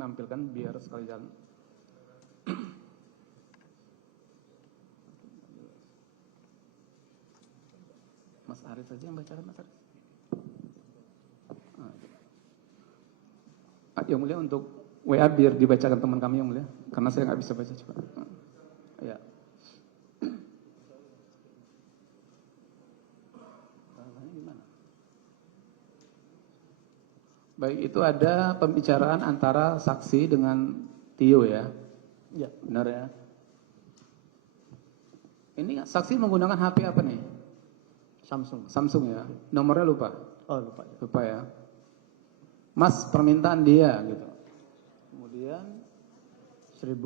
menampilkan biar sekalian. Mas Aris saja yang bacakan, Mas Aris. Yang mulia untuk WA biar dibacakan teman kami yang mulia, karena saya nggak bisa baca cepat. Ya. Baik, itu ada pembicaraan antara saksi dengan Tio ya? Ya, benar ya. Ini saksi menggunakan HP apa nih? Samsung. Samsung ya. Nomornya lupa? Oh, lupa. Lupa ya. Mas, permintaan dia gitu. Kemudian 1.000.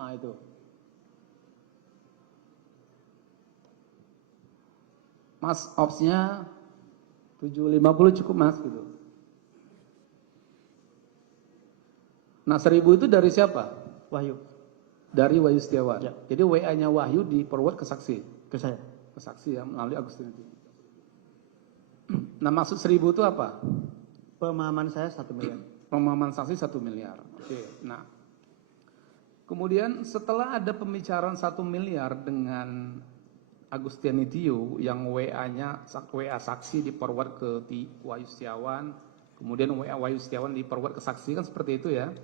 Nah itu. Mas, opsnya 750 cukup mas gitu. Nah 1.000 itu dari siapa? Wahyu. Dari Wahyu Setiawan. Ya. Jadi WA-nya Wahyu di forward ke saksi. Ke saya. Ke saksi ya, melalui Agustin itu. Nah maksud 1.000 itu apa? Pemahaman saya 1 miliar. Pemahaman saksi 1 miliar. Oke. Nah, kemudian setelah ada pembicaraan 1 miliar dengan Agustiani Tio yang WA-nya WA saksi di forward ke Wahyu Setiawan, kemudian WA Wahyu Setiawan di forward ke saksi, kan seperti itu ya.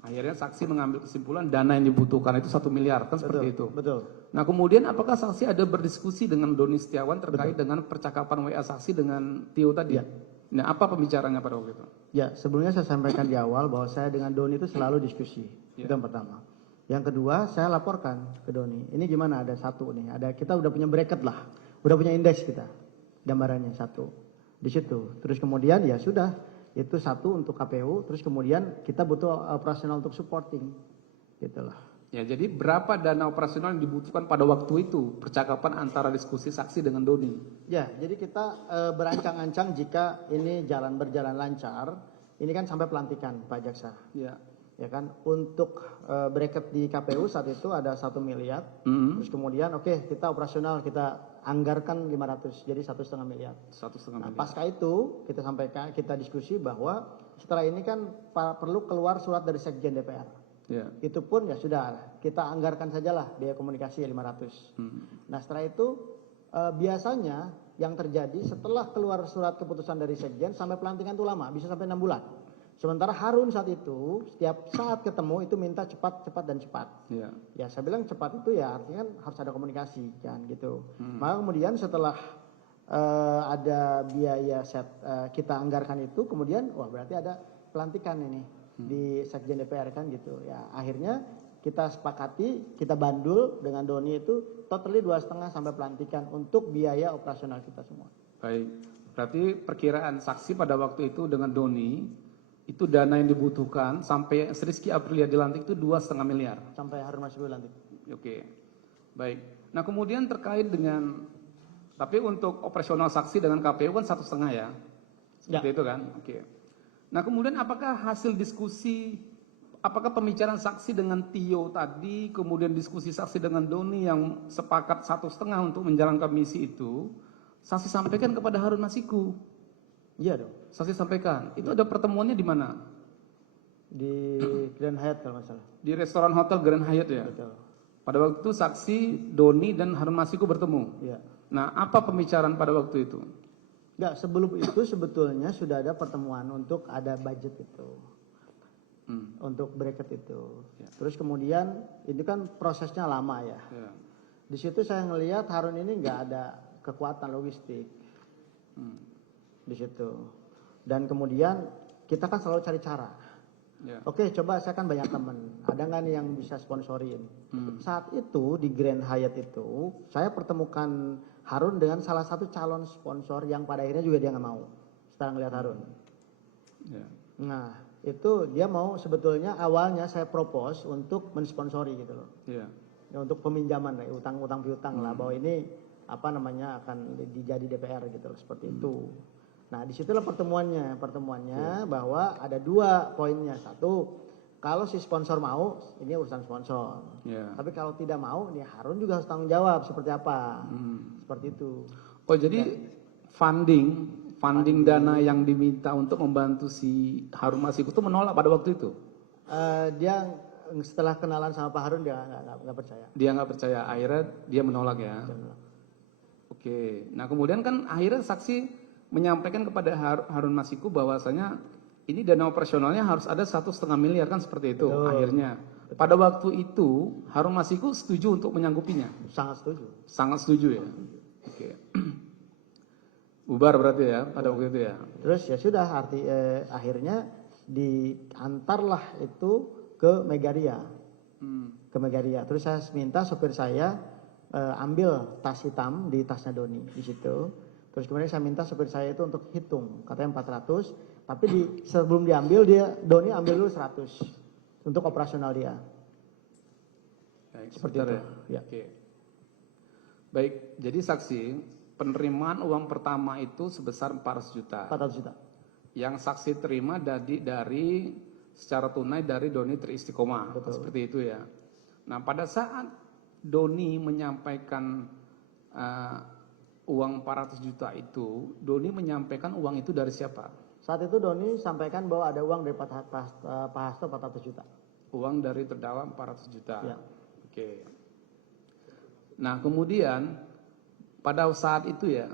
Akhirnya saksi mengambil kesimpulan dana yang dibutuhkan itu 1 miliar, kan seperti itu. Betul. Nah kemudian apakah saksi ada berdiskusi dengan Doni Setiawan terkait dengan percakapan WA saksi dengan Tio tadi? Ya. Nah apa pembicaranya pada waktu itu? Ya, sebelumnya saya sampaikan di awal bahwa saya dengan Doni itu selalu diskusi. Ya. Itu yang pertama. Yang kedua, saya laporkan ke Doni. Ini gimana, ada 1 nih. Kita udah punya bracket lah. Udah punya indeks kita. Gambarannya 1. Di situ. Terus kemudian ya sudah. Itu 1 untuk KPU. Terus kemudian kita butuh operasional untuk supporting. Gitu lah. Ya, jadi berapa dana operasional yang dibutuhkan pada waktu itu? Percakapan antara diskusi saksi dengan Doni. Ya, jadi kita berancang-ancang jika ini berjalan lancar. Ini kan sampai pelantikan Pak Jaksa. Ya. Ya kan, untuk bracket di KPU saat itu ada 1 miliar. Terus kemudian kita operasional, kita anggarkan 500, jadi 1,5 miliar. 1,5 Nah, miliar. pasca itu kita sampaikan, kita diskusi bahwa setelah ini kan perlu keluar surat dari Sekjen DPR. Ya. Itu pun ya sudah, kita anggarkan sajalah biaya komunikasi 500. Nah setelah itu biasanya yang terjadi setelah keluar surat keputusan dari Sekjen sampai pelantikan itu lama, bisa sampai 6 bulan. Sementara Harun saat itu setiap saat ketemu itu minta cepat dan cepat. Ya. Ya saya bilang cepat itu ya artinya kan harus ada komunikasi kan gitu. Maka kemudian setelah ada biaya kita anggarkan itu, kemudian wah berarti ada pelantikan ini di Sekjen DPR kan gitu. Ya akhirnya kita sepakati, kita bandul dengan Doni itu totally 2,5 sampai pelantikan untuk biaya operasional kita semua. Baik, berarti perkiraan saksi pada waktu itu dengan Doni itu dana yang dibutuhkan sampai Rizky Aprilia dilantik itu 2,5 miliar. Sampai Harun Masiku dilantik. Oke, baik. Nah kemudian terkait dengan, tapi untuk operasional saksi dengan KPU kan 1,5 ya, seperti itu kan? Oke. Nah kemudian apakah hasil diskusi, apakah pembicaraan saksi dengan Tio tadi, kemudian diskusi saksi dengan Doni yang sepakat 1,5 untuk menjalankan misi itu, saksi sampaikan kepada Harun Masiku? Iya dong. Saksi sampaikan. Itu ada pertemuannya di mana? Di Grand Hyatt kalau nggak salah. Di restoran hotel Grand Hyatt ya? Betul. Pada waktu itu saksi Doni dan Harun Masiku bertemu? Iya. Nah apa pembicaraan pada waktu itu? Enggak, sebelum itu sebetulnya sudah ada pertemuan untuk ada budget itu. Untuk bracket itu. Ya. Terus kemudian itu kan prosesnya lama ya. Di situ saya ngelihat Harun ini nggak ada kekuatan logistik. Di situ. Dan kemudian kita kan selalu cari cara. Yeah. Oke, coba saya kan banyak teman. Ada nggak nih yang bisa sponsorin? Saat itu di Grand Hyatt itu saya pertemukan Harun dengan salah satu calon sponsor yang pada akhirnya juga dia nggak mau. Setelah ngelihat Harun. Yeah. Nah, itu dia mau sebetulnya awalnya saya propose untuk mensponsori gitu loh. Yeah. Ya, untuk peminjaman, utang piutang lah bahwa ini apa namanya akan dijadi DPR gitu loh, seperti itu. Nah disitulah pertemuannya bahwa ada 2 poinnya. 1, Kalau si sponsor mau, ini urusan sponsor. Ya. Tapi kalau tidak mau, nih Harun juga harus tanggung jawab seperti apa. Seperti itu. Oh jadi funding dana yang diminta untuk membantu si Harun Masiku itu menolak pada waktu itu? Dia setelah kenalan sama Pak Harun dia nggak percaya. Dia nggak percaya, akhirnya dia menolak ya. Oke, nah kemudian kan akhirnya saksi menyampaikan kepada Harun Masiku bahwasanya ini dana operasionalnya harus ada 1,5 miliar kan seperti itu. Betul. Akhirnya pada waktu itu Harun Masiku setuju untuk menyanggupinya. Sangat setuju. Sangat setuju ya. Oke. Bubar berarti ya pada waktu itu ya. Terus ya sudah akhirnya diantarlah itu ke Megaria. Ke Megaria. Terus saya minta sopir saya ambil tas hitam di tasnya Doni di situ. Terus kemudian saya minta sopir saya itu untuk hitung, katanya 400. Tapi sebelum diambil Doni ambil dulu 100 untuk operasional dia. Baik, Seperti itu. Ya. Oke. Baik, jadi saksi penerimaan uang pertama itu sebesar 400 juta. 400 juta. Yang saksi terima dari secara tunai dari Doni Triistiqomah. Seperti itu ya. Nah, pada saat Doni menyampaikan uang 400 juta itu, Doni menyampaikan uang itu dari siapa? Saat itu Doni sampaikan bahwa ada uang dari Pak Hasto 400 juta. Uang dari terdakwa 400 juta. Ya. Oke. Nah, kemudian pada saat itu ya,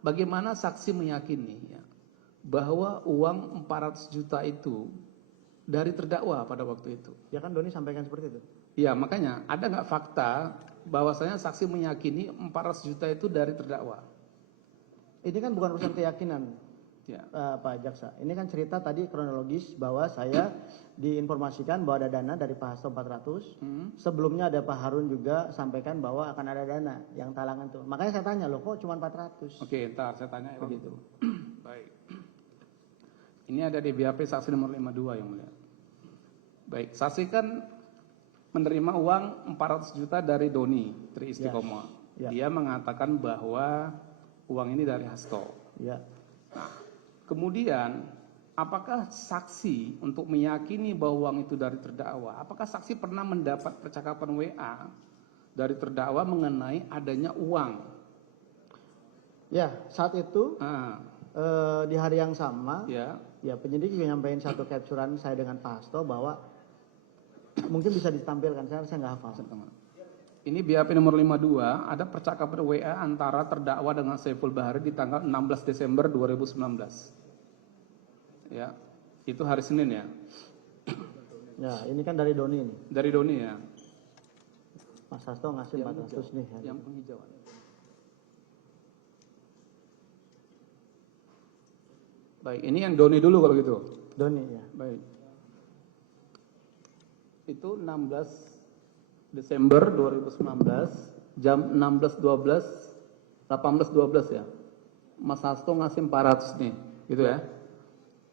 bagaimana saksi meyakini ya, bahwa uang 400 juta itu dari terdakwa pada waktu itu? Ya kan Doni sampaikan seperti itu. Ya, makanya ada nggak fakta bahwasanya saksi meyakini 400 juta itu dari terdakwa? Ini kan bukan urusan keyakinan, Ya. Pak Jaksa. Ini kan cerita tadi kronologis bahwa saya diinformasikan bahwa ada dana dari Pak Hasto 400. Sebelumnya ada Pak Harun juga sampaikan bahwa akan ada dana yang talangan tuh. Makanya saya tanya, loh kok cuma 400? Oke, ntar saya tanya begitu. Baik. Ini ada di BAP saksi nomor 52 yang mulia. Baik, saksi kan menerima uang 400 juta dari Doni Triistiqomah. Ya. Dia mengatakan bahwa uang ini dari Hasto. Ya. Nah, kemudian apakah saksi untuk meyakini bahwa uang itu dari terdakwa, apakah saksi pernah mendapat percakapan WA dari terdakwa mengenai adanya uang? Ya, saat itu di hari yang sama, Ya. ya penyidik juga nyampein satu capturean saya dengan Pak Hasto bahwa mungkin bisa ditampilkan, saya nggak hafal. Ini BAP nomor 52, ada percakapan WA antara terdakwa dengan Saiful Bahari di tanggal 16 Desember 2019. Ya, itu hari Senin ya. Ya, ini kan dari Doni ini. Dari Doni ya. Mas Hasto ngasih 400 nih. Yang penghijauan. Baik, ini yang Doni dulu kalau gitu. Doni ya. Baik. Itu 16 Desember 2019 jam 16.12 18.12 ya. Mas Hasto ngasih 400 nih, gitu ya.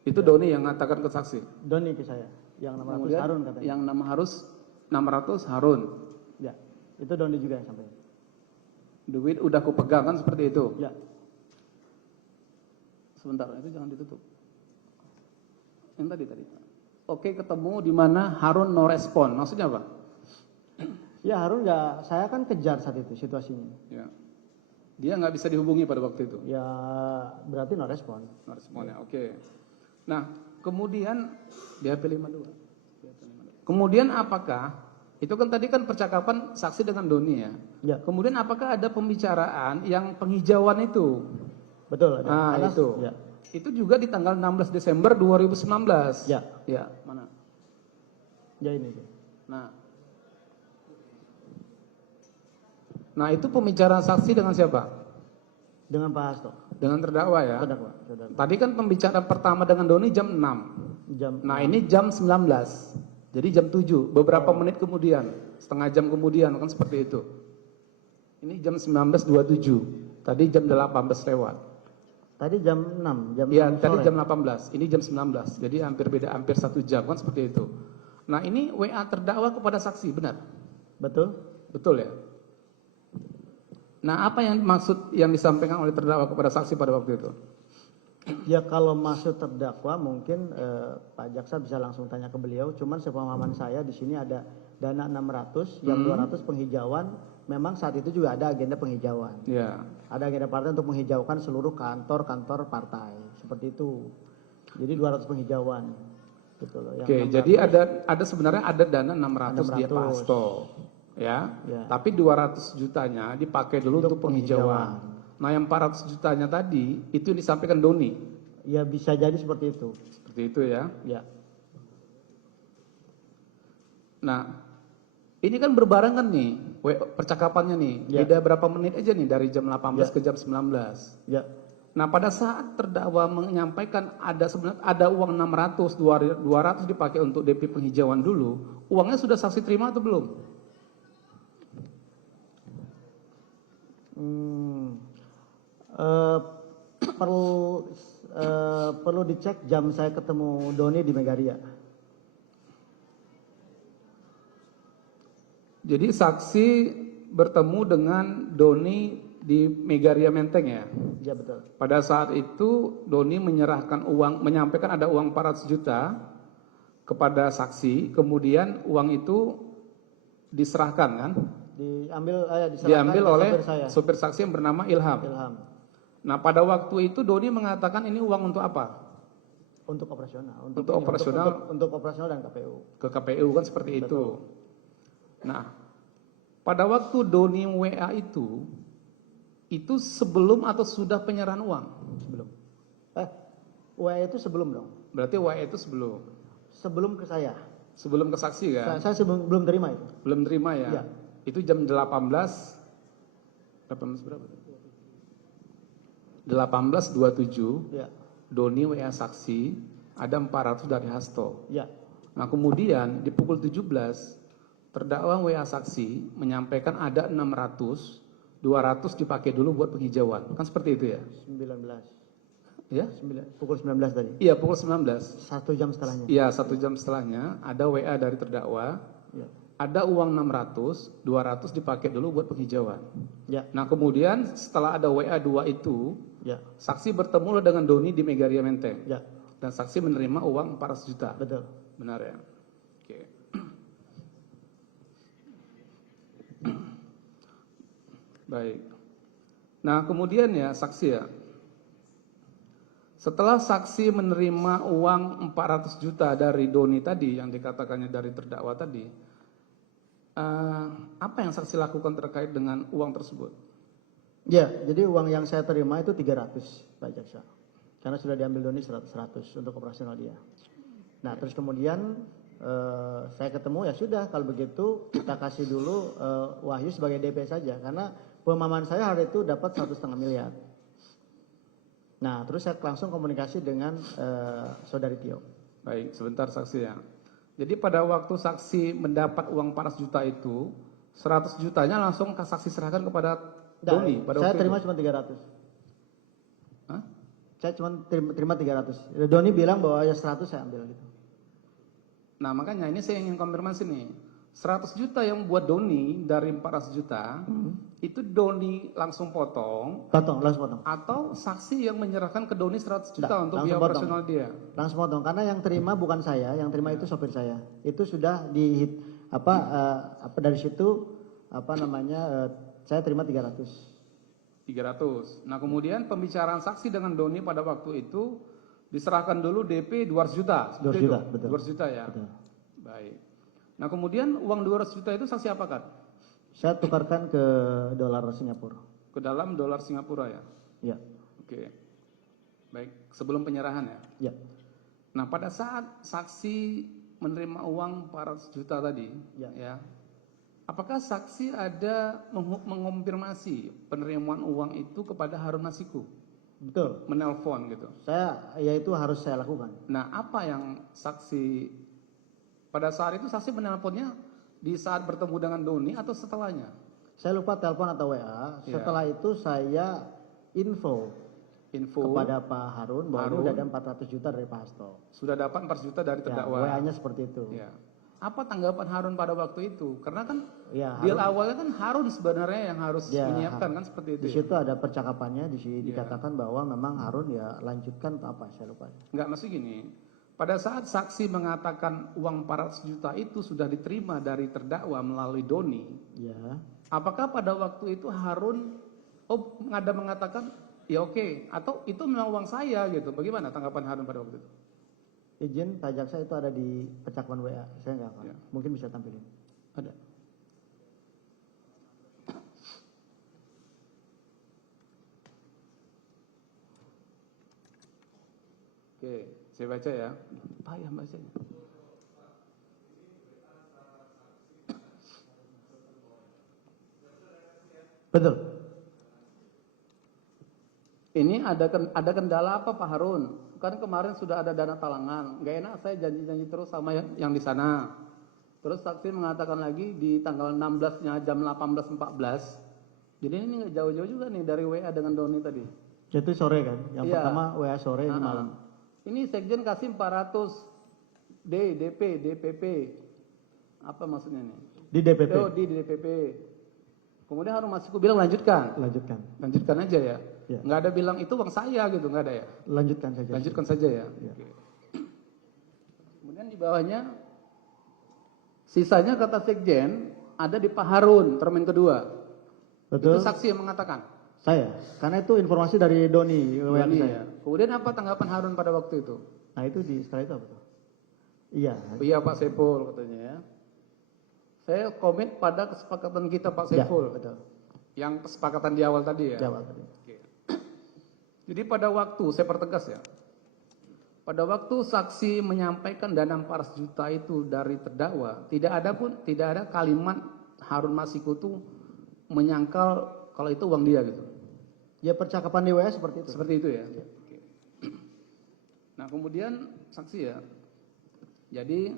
Itu Doni yang ngatakan ke saksi. Doni ke saya, yang 600 Kemudian, Harun katanya. Yang 600 Harun. Ya, itu Doni juga yang sampaikan. Duit udah kupegang kan seperti itu. Ya. Sebentar, itu jangan ditutup. Yang tadi. Oke, ketemu di mana Harun no respon. Maksudnya apa? Ya Harun nggak, saya kan kejar saat itu situasinya. Ya. Dia nggak bisa dihubungi pada waktu itu. Ya berarti no respon. No responnya, oke. Nah, kemudian BAP 52. Kemudian apakah itu kan tadi kan percakapan saksi dengan Doni ya. Ya. Kemudian apakah ada pembicaraan yang penghijauan itu? Betul. Ada. Nah, itu. Ya. Itu juga di tanggal 16 Desember 2019. Ya. Ya, mana? Ya ini. Nah, itu pembicaraan saksi dengan siapa? Dengan Pak Hasto. Dengan terdakwa ya. Terdakwa. Tadi kan pembicaraan pertama dengan Doni jam 6. Nah, ini jam 19. Jadi jam 7, beberapa menit kemudian, setengah jam kemudian kan seperti itu. Ini jam 19.27. Tadi jam 18 lewat. Tadi jam 6, jam Iya, 6 tadi sore. jam 18. Ini jam 19. Jadi hampir 1 jam kan seperti itu. Nah, ini WA terdakwa kepada saksi, benar? Betul. Betul ya? Nah, apa yang maksud yang disampaikan oleh terdakwa kepada saksi pada waktu itu? Ya kalau masuk terdakwa mungkin Pak Jaksa bisa langsung tanya ke beliau. Cuman sepemahaman saya di sini ada dana 600, yang 200 penghijauan. Memang saat itu juga ada agenda penghijauan. Ya. Ada agenda partai untuk menghijaukan seluruh kantor-kantor partai. Seperti itu. Jadi 200 penghijauan. Gitu loh. Yang Oke, 600, jadi ada sebenarnya ada dana 600 di Pak Hasto. Ya. Tapi 200 jutanya dipakai dulu untuk penghijauan. Nah, yang 400 jutanya tadi itu yang disampaikan Doni. Ya bisa jadi seperti itu. Seperti itu ya. Ya. Nah, ini kan berbarengan nih percakapannya nih. Ya. Beda berapa menit aja nih dari jam 18 Ya. ke jam 19. Ya. Nah, pada saat terdakwa menyampaikan sebenarnya ada uang 600, 200 dipakai untuk DP penghijauan dulu, uangnya sudah saksi terima atau belum? Perlu dicek jam saya ketemu Doni di Megaria. Jadi saksi bertemu dengan Doni di Megaria Menteng ya? Ya betul. Pada saat itu Doni menyerahkan uang, menyampaikan ada uang 400 juta kepada saksi, kemudian uang itu diserahkan kan? Diambil oleh sopir saksi yang bernama Ilham. Nah, pada waktu itu Doni mengatakan ini uang untuk apa? Untuk operasional. Untuk operasional. Untuk operasional dan KPU. Ke KPU kan seperti Betul. itu. Nah, pada waktu Doni WA itu sebelum atau sudah penyerahan uang? Sebelum. WA itu sebelum dong. Berarti WA itu sebelum. Sebelum ke saya. Sebelum ke saksi kan? Saya belum terima itu. Belum terima ya? Ya. Itu jam 18 berapa? 18.27. Ya. Doni WA saksi ada 400 dari Hasto. Ya. Nah, kemudian di pukul 17 terdakwa WA saksi menyampaikan ada 600, 200 dipakai dulu buat penghijauan. Kan seperti itu ya? 19. Ya? Pukul 19 tadi. Iya, pukul 19. 1 jam setelahnya. Iya, 1 jam setelahnya ada WA dari terdakwa. Ya. Ada uang 600, 200 dipakai dulu buat penghijauan. Ya. Nah, kemudian setelah ada WA 2 itu, Ya. saksi bertemu dengan Doni di Megaria Menteng. Ya. Dan saksi menerima uang 400 juta. Betul. Benar ya? Oke. Baik. Nah, kemudian ya saksi ya. Setelah saksi menerima uang 400 juta dari Doni tadi yang dikatakannya dari terdakwa tadi, apa yang saksi lakukan terkait dengan uang tersebut? Ya, jadi uang yang saya terima itu 300 Pak Jaksa. Karena sudah diambil Doni 100 untuk operasional dia. Nah, terus kemudian saya ketemu, ya sudah kalau begitu kita kasih dulu Wahyu sebagai DP saja. Karena pemahaman saya hari itu dapat 1,5 miliar. Nah, terus saya langsung komunikasi dengan Saudari Tio. Baik, sebentar saksi ya. Jadi pada waktu saksi mendapat uang 400 juta itu, 100 jutanya langsung saksi serahkan kepada Doni. Saya terima cuma 300. Hah? Saya cuma terima 300. Doni bilang bahwa ya 100 saya ambil gitu. Nah, makanya ini saya ingin konfirmasi nih. 100 juta yang buat Doni dari 400 juta, itu Doni langsung potong Langsung potong. atau saksi yang menyerahkan ke Doni 100 juta Nggak, untuk langsung biaya potong. operasional dia? Langsung potong karena yang terima bukan saya, yang terima itu sopir saya. Itu sudah dari situ saya terima 300. 300. Nah, kemudian pembicaraan saksi dengan Doni pada waktu itu diserahkan dulu DP 200 juta. 200 juta, betul. 200 juta ya. Betul. Baik. Nah, kemudian uang 200 juta itu saksi apakan? Saya tukarkan ke dolar Singapura. Ke dalam dolar Singapura ya. Ya. Oke. Baik, sebelum penyerahan ya. Ya. Nah, pada saat saksi menerima uang 400 juta tadi, ya. Apakah saksi ada mengonfirmasi penerimaan uang itu kepada Harun Masiku? Betul. Menelpon gitu. Itu harus saya lakukan. Nah, apa yang saksi pada saat itu saksi menelponnya di saat bertemu dengan Doni atau setelahnya? Saya lupa telepon atau WA. Setelah itu saya info kepada Pak Harun bahwa ini sudah ada 400 juta dari Pak Hasto. Sudah dapat 400 juta dari terdakwa. WA-nya seperti itu. Ya. apa tanggapan Harun pada waktu itu? Karena kan Ya, deal awalnya kan Harun sebenarnya yang harus Ya, menyiapkan kan seperti itu. di situ ada percakapannya, di sini dikatakan bahwa memang Harun ya lanjutkan atau apa, saya lupa. Enggak, maksud gini, pada saat saksi mengatakan uang 400 juta itu sudah diterima dari terdakwa melalui Doni, Ya, apakah pada waktu itu Harun ada mengatakan ya oke, atau itu memang uang saya gitu? Bagaimana tanggapan Harun pada waktu itu? izin Pak Jaksa itu ada di percakapan WA, saya nggak hafal. Ya. Mungkin bisa tampilin. Ada. Oke, saya baca ya. Payah bacanya. Betul. Ini ada kendala apa Pak Harun? Kan kemarin sudah ada dana talangan. Gak enak saya janji-janji terus sama yang di sana. Terus saksi mengatakan lagi di tanggal 16-nya jam 18.14. Jadi ini nggak jauh-jauh juga nih dari WA dengan Doni tadi. Itu sore kan? Yang Iya. pertama WA sore, ini malam. Ini sekjen kasih 400 DP, DPP. Apa maksudnya nih? Di DPP. Oh, di DPP. Kemudian Harun Masiku bilang lanjutkan. Lanjutkan. Lanjutkan aja ya. Ya. Nggak ada bilang itu uang saya gitu, nggak ada ya. Lanjutkan saja. Lanjutkan saja ya. Ya. Oke. Kemudian di bawahnya sisanya kata sekjen ada di Pak Harun termin kedua. Betul. Itu saksi yang mengatakan. Saya, karena itu informasi dari Doni, WA Doni, saya. ya. Kemudian apa tanggapan Harun pada waktu itu? Nah itu di setelah itu apa tuh? Iya. Oh, iya Pak Saiful katanya ya. Saya komit pada kesepakatan kita Pak Ya, Saiful. betul. Yang kesepakatan di awal tadi ya. Jawab tadi. Oke. Jadi pada waktu, saya pertegas ya. Pada waktu saksi menyampaikan dana 400 juta itu dari terdakwa, tidak ada kalimat Harun Masiku itu menyangkal kalau itu uang dia gitu. Ya percakapan di WA seperti itu. Seperti itu ya. Oke. Nah kemudian saksi ya. Jadi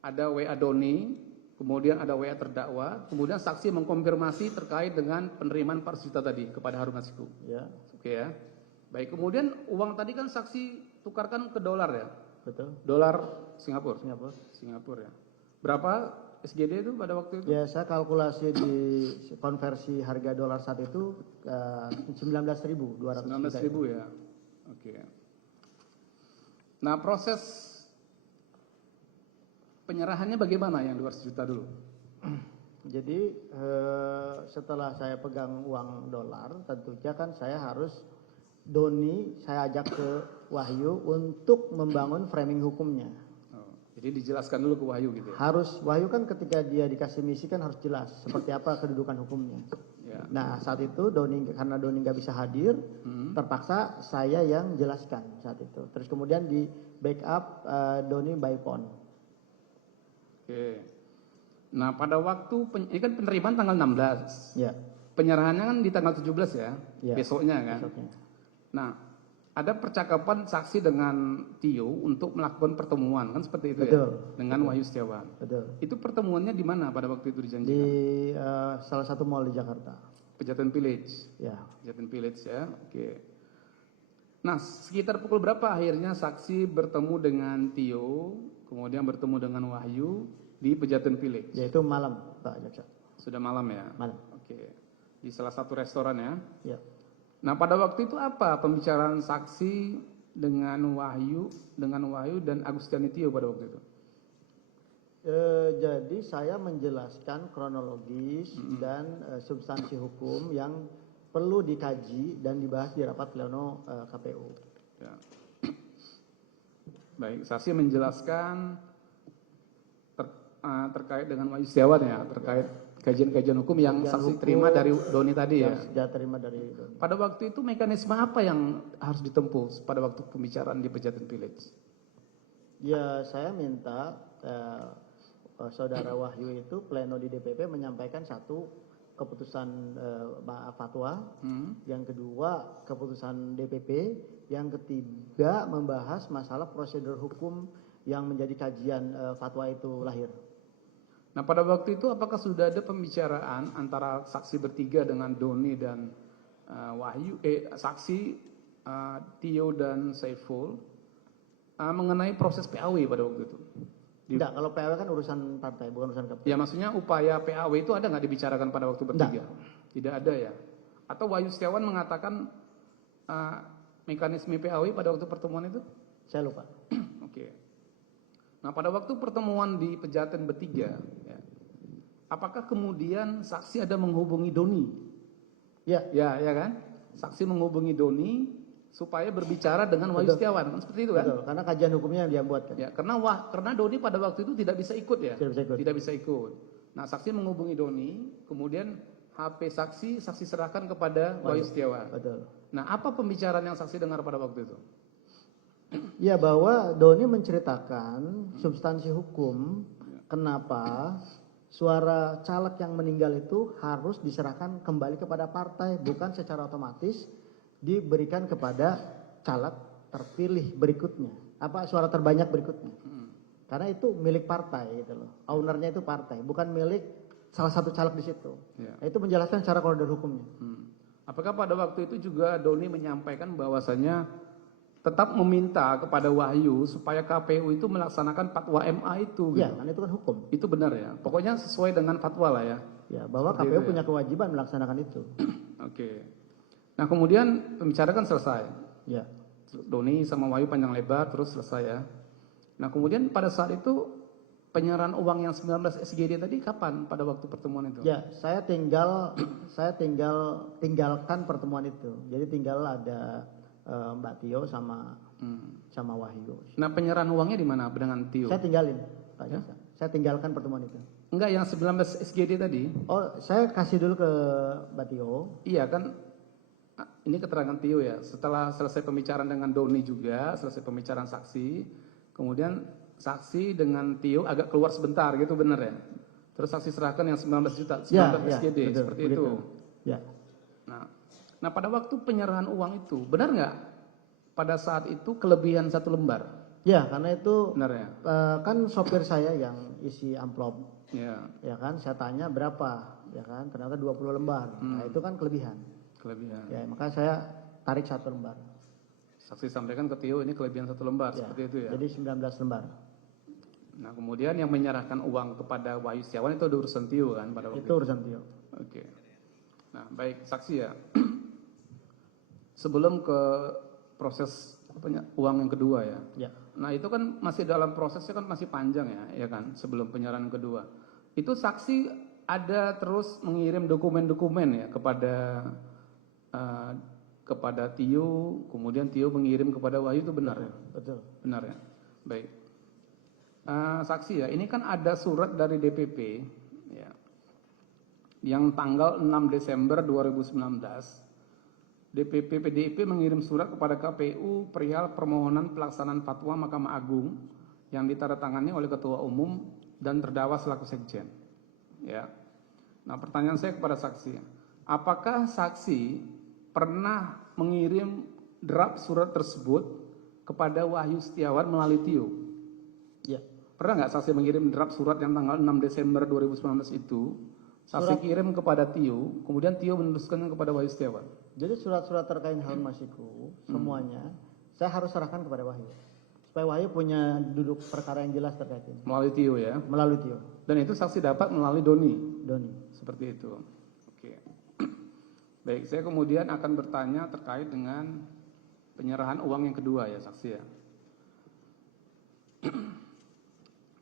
ada WA Doni, kemudian ada WA terdakwa, kemudian saksi mengkonfirmasi terkait dengan penerimaan 400 juta tadi kepada Harun Masiku. Ya, Oke ya. Baik, kemudian uang tadi kan saksi tukarkan ke dolar ya. betul. Dolar Singapura. Singapura. Singapura ya. Berapa SGD itu pada waktu itu? Ya, saya kalkulasi di konversi harga dolar saat itu 19.200. 19.000 ya. Oke. Nah, proses penyerahannya bagaimana yang 200 juta dulu? Jadi setelah saya pegang uang dolar, tentunya kan saya harus Doni saya ajak ke Wahyu untuk membangun framing hukumnya. Oh, jadi dijelaskan dulu ke Wahyu gitu ya? Harus Wahyu kan ketika dia dikasih misi kan harus jelas seperti apa kedudukan hukumnya. Ya. Nah saat itu karena Doni nggak bisa hadir, terpaksa saya yang jelaskan saat itu. Terus kemudian di backup Doni by phone. Oke. Nah, pada waktu ini kan penerimaan tanggal 16. Ya. Penyerahannya kan di tanggal 17 ya, Ya, besoknya kan. besoknya. Nah, ada percakapan saksi dengan Tio untuk melakukan pertemuan kan seperti itu Betul, ya, dengan Wahyu Setiawan. Betul. Itu pertemuannya di mana pada waktu itu dijanjikan? Di salah satu mall di Jakarta. Pejaten Village. Ya. Pejaten Village ya, oke. Nah, sekitar pukul berapa akhirnya saksi bertemu dengan Tio, kemudian bertemu dengan Wahyu di Pejaten Village? Yaitu malam, Pak Jaksa. Sudah malam ya? Malam. Oke. Di salah satu restoran ya? Ya. Nah, pada waktu itu apa pembicaraan saksi dengan Wahyu dan Agustiani Tio pada waktu itu? Jadi saya menjelaskan kronologis dan substansi hukum yang perlu dikaji dan dibahas di rapat pleno KPU. Ya. Baik, saksi menjelaskan terkait dengan Wahyu Setiawan ya, terkait kajian-kajian hukum yang saksi terima dari Doni tadi ya. Yang sudah terima dari Doni. Pada waktu itu mekanisme apa yang harus ditempuh pada waktu pembicaraan di Pejaten Village? Ya, saya minta saudara Wahyu itu pleno di DPP menyampaikan satu keputusan fatwa, yang kedua keputusan DPP, yang ketiga membahas masalah prosedur hukum yang menjadi kajian fatwa itu lahir. Nah, pada waktu itu apakah sudah ada pembicaraan antara saksi bertiga dengan Doni dan saksi Tio dan Saiful mengenai proses PAW pada waktu itu? Enggak, kalau PAW kan urusan partai, bukan urusan KPU. Ya maksudnya upaya PAW itu ada nggak dibicarakan pada waktu bertiga? Tidak ada ya. Atau Wahyu Setiawan mengatakan mekanisme PAW pada waktu pertemuan itu? Saya lupa. Oke. Nah pada waktu pertemuan di Pejaten bertiga, ya, apakah kemudian saksi ada menghubungi Doni? Ya. Ya kan? Saksi menghubungi Doni supaya berbicara dengan Wahyu Setiawan, kan seperti itu kan? Betul, karena kajian hukumnya yang dia buat kan. Ya, karena Doni pada waktu itu tidak bisa ikut ya. Tidak bisa ikut. Tidak bisa ikut. Nah, saksi menghubungi Doni, kemudian HP saksi serahkan kepada Wahyu Setiawan. Betul. Nah, apa pembicaraan yang saksi dengar pada waktu itu? Ya, bahwa Doni menceritakan substansi hukum kenapa suara caleg yang meninggal itu harus diserahkan kembali kepada partai, bukan secara otomatis diberikan kepada caleg terpilih berikutnya. Apa suara terbanyak berikutnya. Karena itu milik partai gitu loh. Ownernya itu partai, bukan milik salah satu caleg di situ. Ya. Nah, itu menjelaskan secara koridor hukumnya. Apakah pada waktu itu juga Doni menyampaikan bahwasanya tetap meminta kepada Wahyu supaya KPU itu melaksanakan fatwa MA itu? Iya, gitu? kan itu kan hukum. Itu benar ya. Pokoknya sesuai dengan fatwa lah ya. Ya, bahwa Seperti KPU itu, punya kewajiban melaksanakan itu. Oke. Nah kemudian pembicaraan kan selesai. Ya. Doni sama Wahyu panjang lebar terus selesai ya. Nah kemudian pada saat itu penyerahan uang yang 19 SGD tadi kapan pada waktu pertemuan itu? Ya, saya tinggalkan pertemuan itu. Jadi tinggal ada Mbak Tio sama Wahyu. Nah penyerahan uangnya di mana dengan Tio? Saya tinggalin, Pak Jasa. Saya tinggalkan pertemuan itu. Enggak, yang 19 SGD tadi? Oh, saya kasih dulu ke Mbak Tio. Iya kan, ini keterangan Tio ya. Setelah selesai pembicaraan dengan Doni juga, selesai pembicaraan saksi, kemudian saksi dengan Tio agak keluar sebentar gitu, benar ya? Terus saksi serahkan yang 19 juta, 19 SGD, betul, seperti begitu. itu. Ya. Nah pada waktu penyerahan uang itu, benar nggak pada saat itu kelebihan 1 lembar? Ya, karena itu Benar ya? kan sopir saya yang isi amplop. Ya, Ya kan, saya tanya berapa, ya kan, ternyata 20 lembar. Nah, itu kan kelebihan. kelebihan. Ya, maka saya tarik 1 lembar. Saksi sampaikan ke Tio ini kelebihan 1 lembar, Ya, seperti itu ya? jadi 19 lembar. Nah kemudian yang menyerahkan uang kepada Wahyu Setiawan itu ada urusan Tio kan pada waktu Itu urusan Tio. Oke. Nah baik saksi ya. Sebelum ke proses uang yang kedua ya. Ya. Nah itu kan masih dalam prosesnya kan masih panjang ya kan sebelum penyerahan kedua. Itu saksi ada terus mengirim dokumen-dokumen ya kepada Tio, kemudian Tio mengirim kepada Wahyu, itu benar ya? Betul. Benar ya. Baik. Saksi ya, ini kan ada surat dari DPP ya, yang tanggal 6 Desember 2019 DPP PDIP mengirim surat kepada KPU perihal permohonan pelaksanaan fatwa Mahkamah Agung yang ditandatangani oleh Ketua Umum dan terdakwa selaku sekjen. Ya. Nah, pertanyaan saya kepada saksi, apakah saksi pernah mengirim draft surat tersebut kepada Wahyu Setiawan melalui Tio? Ya. Pernah nggak saksi mengirim draft surat yang tanggal 6 Desember 2019 itu? Saksi kirim kepada Tio, kemudian Tio meneruskannya kepada Wahyu Setiawan. Jadi surat-surat terkait Harun Masiku semuanya saya harus serahkan kepada Wahyu. Supaya Wahyu punya duduk perkara yang jelas terkait ini. Melalui Tio ya. Melalui Tio. Dan itu saksi dapat melalui Doni. Seperti itu. Oke. Baik, saya kemudian akan bertanya terkait dengan penyerahan uang yang kedua ya saksi ya.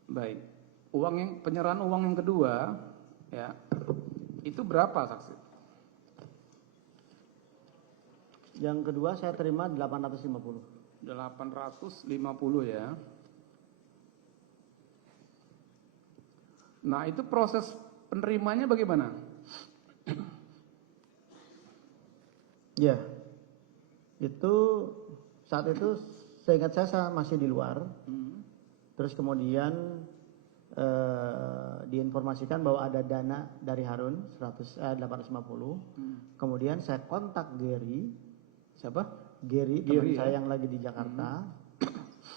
Baik. Penyerahan uang yang kedua ya. Itu berapa saksi? Yang kedua saya terima 850. 850 ya. Nah, itu proses penerimanya bagaimana? Ya. Itu saat itu seingat saya masih di luar. Terus kemudian diinformasikan bahwa ada dana dari Harun 850. Kemudian saya kontak Gary. Siapa? Gary, teman saya yang lagi di Jakarta.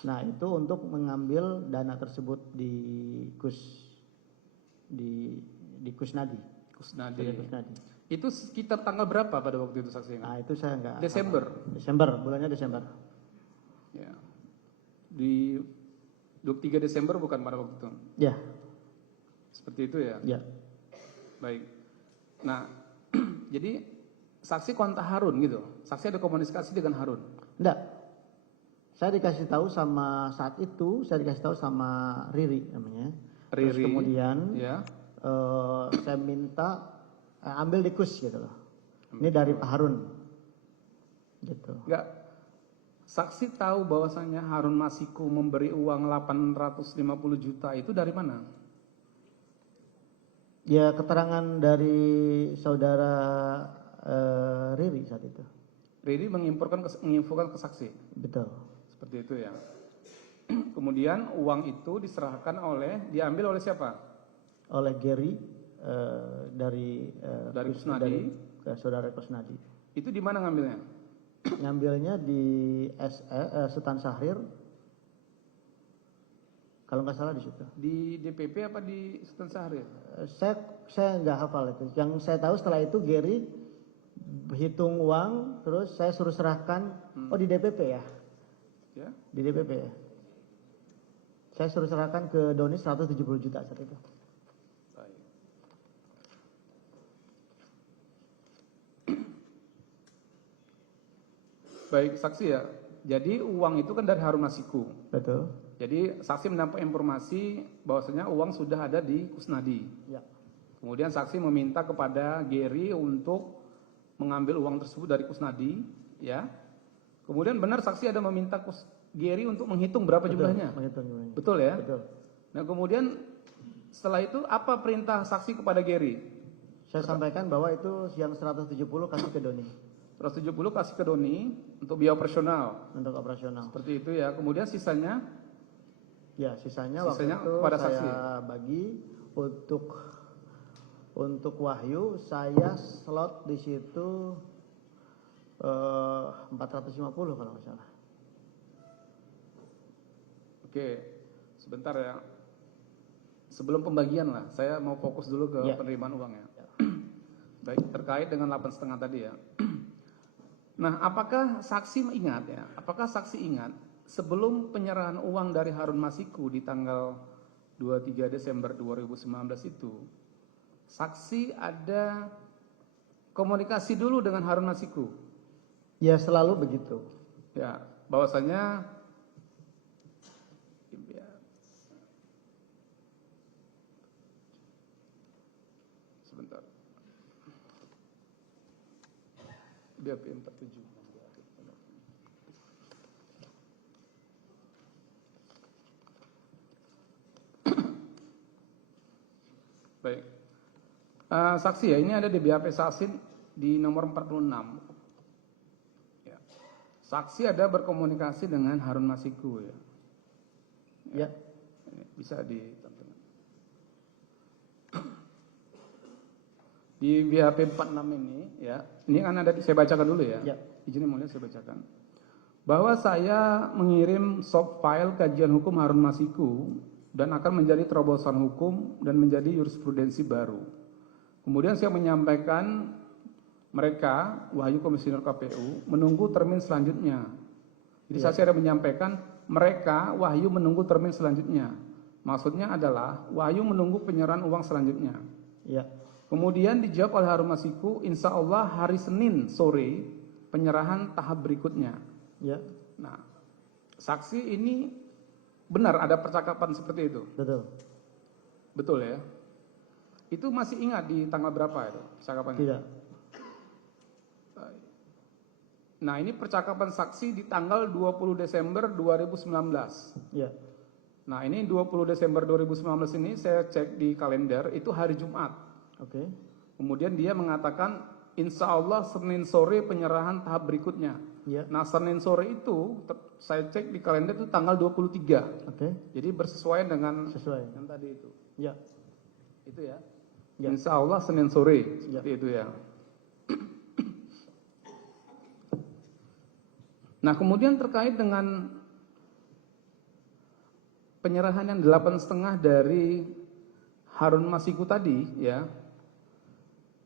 Nah, itu untuk mengambil dana tersebut di Kusnadi. Itu sekitar tanggal berapa pada waktu itu saksi? Nah, itu saya enggak. Desember, bulannya Desember. Ya. 23 Desember bukan pada waktu itu. Ya. Seperti itu ya. Ya. Baik. Nah, jadi saksi kontak Harun gitu. Saksi ada komunikasi dengan Harun. Enggak. Saya dikasih tahu sama saat itu, saya dikasih tahu sama Riri namanya. Terus Riri, kemudian ya. saya minta ambil dikus gitu loh. Ini dari Pak Harun. Gitu. Enggak. Saksi tahu bahwasanya Harun Masiku memberi uang 850 juta itu dari mana? Ya keterangan dari saudara Riri saat itu. Riri menginfokan ke saksi. Betul. Seperti itu ya. Kemudian uang itu diambil oleh siapa? Oleh Gary dari Kusnadi. Saudara Kusnadi. Itu di mana ngambilnya? Ngambilnya di Sultan Syahrir. Kalau nggak salah di situ. Di DPP apa di Sultan Syahrir? Saya nggak hafal itu. Yang saya tahu setelah itu Gary hitung uang, terus saya suruh serahkan. Oh di DPP ya? Ya. Di DPP ya. Saya suruh serahkan ke Doni 170 juta saat itu. Baik. Baik, saksi ya. Jadi uang itu kan dari Harun Masiku. Betul. Jadi saksi mendapat informasi bahwasanya uang sudah ada di Kusnadi. Ya. Kemudian saksi meminta kepada Gary untuk mengambil uang tersebut dari Kusnadi, ya. Kemudian benar saksi ada meminta Gary untuk menghitung berapa jumlahnya. Menghitung. Betul ya? Betul. Nah, kemudian setelah itu apa perintah saksi kepada Gary? Saya sampaikan bahwa itu yang 170 kasih ke Doni. 170 kasih ke Doni untuk biaya operasional. Untuk operasional. Seperti itu ya. Kemudian sisanya? Ya, sisanya waktu itu kepada saya saksi. bagi untuk Wahyu saya slot di situ 450 kalau nggak salah. Oke, sebentar ya. Sebelum pembagian lah, saya mau fokus dulu ke penerimaan uang ya. Baik, terkait dengan 8,5 tadi ya. Nah, apakah saksi ingat ya? Apakah saksi ingat sebelum penyerahan uang dari Harun Masiku di tanggal 23 Desember 2019 itu, saksi ada komunikasi dulu dengan Harun Masiku? Ya, selalu begitu. Ya, bahwasanya sebentar. BAP 47. Baik. Saksi ya, ini ada di BAP Sasin di nomor 46. Ya. Saksi ada berkomunikasi dengan Harun Masiku ya. Ya. Ini bisa ditampilkan. Di BAP 46 ini ya, ini kan ada saya bacakan dulu ya. Ya. Izin yang mulia saya bacakan. Bahwa saya mengirim soft file kajian hukum Harun Masiku dan akan menjadi terobosan hukum dan menjadi jurisprudensi baru. Kemudian saya menyampaikan mereka, Wahyu Komisioner KPU, menunggu termin selanjutnya. Jadi saya ada menyampaikan mereka, Wahyu menunggu termin selanjutnya. Maksudnya adalah Wahyu menunggu penyerahan uang selanjutnya. Ya. Kemudian dijawab oleh Harun Masiku, insya Allah hari Senin sore penyerahan tahap berikutnya. Ya. Nah, saksi ini benar ada percakapan seperti itu? Betul. Betul ya? Itu masih ingat di tanggal berapa itu percakapannya? Tidak. Nah, ini percakapan saksi di tanggal 20 Desember 2019. Ya. Nah, ini 20 Desember 2019 ini saya cek di kalender, itu hari Jumat. Oke. Kemudian dia mengatakan, insya Allah Senin sore penyerahan tahap berikutnya. Ya. Nah, Senin sore itu, saya cek di kalender itu tanggal 23. Oke. Jadi bersesuaian dengan Sesuai. yang tadi itu. Ya. Itu ya. Ya. Insya Allah Senin sore, seperti itu ya. Nah, kemudian terkait dengan penyerahan yang 8,5 dari Harun Masiku tadi, ya,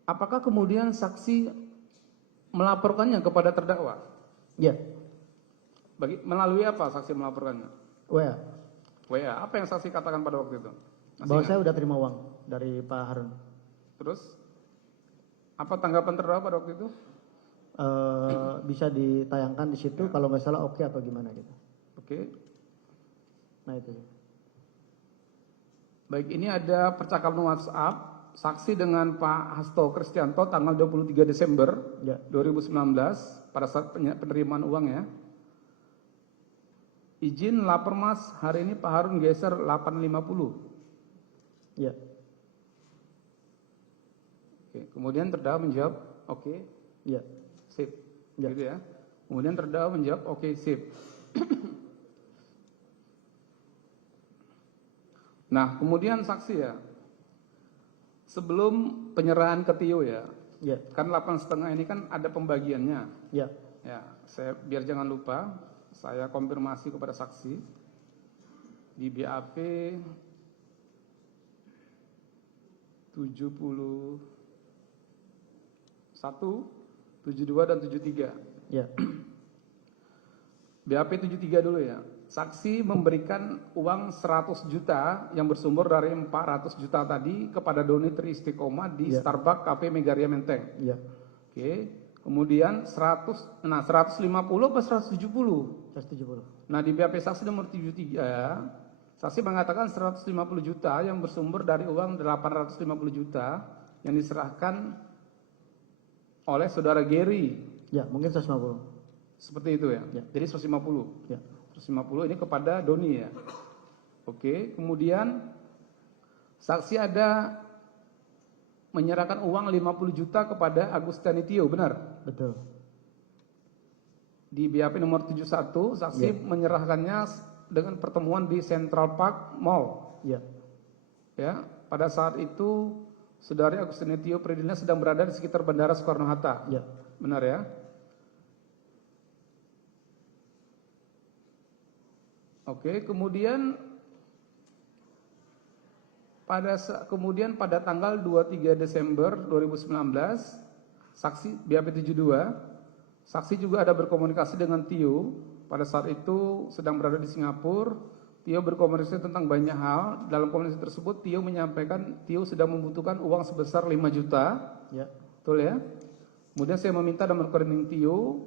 apakah kemudian saksi melaporkannya kepada terdakwa? Ya. Melalui apa saksi melaporkannya? WA. WA. Apa yang saksi katakan pada waktu itu? Masih Bahwa ingat? saya udah terima uang dari Pak Harun. Terus apa tanggapan terdakwa pada waktu itu? Bisa ditayangkan di situ kalau nggak salah oke atau gimana gitu. Oke. Nah itu. Baik, ini ada percakapan WhatsApp saksi dengan Pak Hasto Kristianto tanggal 23 Desember Ya. 2019 pada saat penerimaan uang ya. Izin lapor Mas, hari ini Pak Harun geser 8.50. Ya. Oke, kemudian terdakwa menjawab, oke, Ya. sip. Ya. Gitu ya. Kemudian terdakwa menjawab, oke, sip. Nah, kemudian saksi ya, sebelum penyerahan ke Tio ya, Ya. kan 8,5 ini kan ada pembagiannya. Ya. Ya, saya biar jangan lupa, saya konfirmasi kepada saksi di BAP 71, 72 dan 73. Ya. BAP 73 dulu ya. Saksi memberikan uang 100 juta yang bersumber dari 400 juta tadi kepada Doni Tri Istiqomah di Ya. Starbucks Cafe Megaria Menteng. Ya. Oke. Kemudian 150 apa 170? 170. Nah, di BAP saksi nomor 73, saksi mengatakan 150 juta yang bersumber dari uang 850 juta yang diserahkan oleh saudara Gary. Ya, mungkin 150. Seperti itu ya. Ya. Jadi 150. Ya. 150 ini kepada Doni ya. Oke, kemudian saksi ada menyerahkan uang 50 juta kepada Agustani Tio, benar? Betul. Di BAP nomor 71, saksi menyerahkannya dengan pertemuan di Central Park Mall. Ya. Ya, pada saat itu saudari Agustani Tio Pridilna sedang berada di sekitar Bandara Soekarno-Hatta. Ya. Benar ya? Oke, kemudian pada tanggal 23 Desember 2019, saksi BAP 72, saksi juga ada berkomunikasi dengan Tio. Pada saat itu sedang berada di Singapura. Tio berkomunikasi tentang banyak hal. Dalam komunikasi tersebut Tio menyampaikan Tio sedang membutuhkan uang sebesar 5 juta. Ya. Betul ya? Kemudian saya meminta nomor rekening Tio.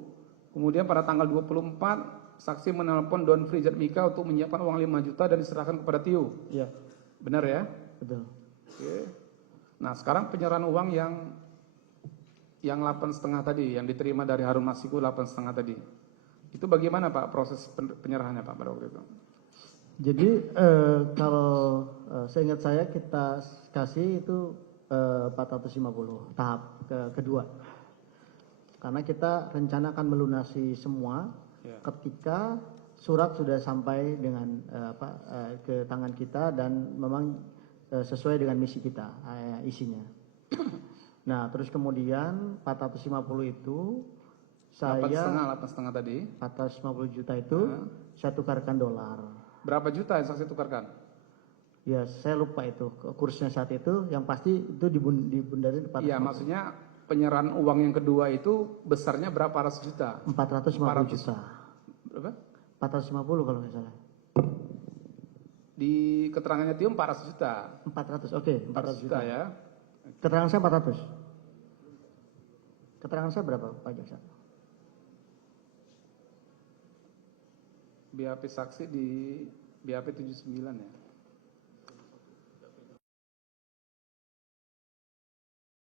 Kemudian pada tanggal 24 saksi menelpon Don Frijat Mika untuk menyiapkan uang 5 juta dan diserahkan kepada Tio. Ya. Benar ya? Betul. Oke. Nah, sekarang penyerahan uang yang 8,5 tadi, yang diterima dari Harun Masiku 8,5 tadi. Itu bagaimana Pak proses penyerahannya Pak pada waktu itu? Jadi kalau seingat saya kita kasih itu 450 tahap kedua. Karena kita rencana akan melunasi semua ketika surat sudah sampai dengan ke tangan kita dan memang sesuai dengan misi kita isinya. Nah, terus kemudian 450 itu saya 8,5 tadi. 450 juta itu saya tukarkan dolar. Berapa juta yang saksi tukarkan? Ya, saya lupa itu kursnya saat itu. Yang pasti itu dibundarin 450. Iya, maksudnya penyerahan uang yang kedua itu besarnya berapa ratus juta? 450 juta. Berapa? 450 kalau nggak salah. Di keterangannya Tio 400 juta. 400, oke, 400 juta ya. Keterangan saya 400. Keterangan saya berapa, Pak Jaksa? BAP saksi di BAP 79 ya.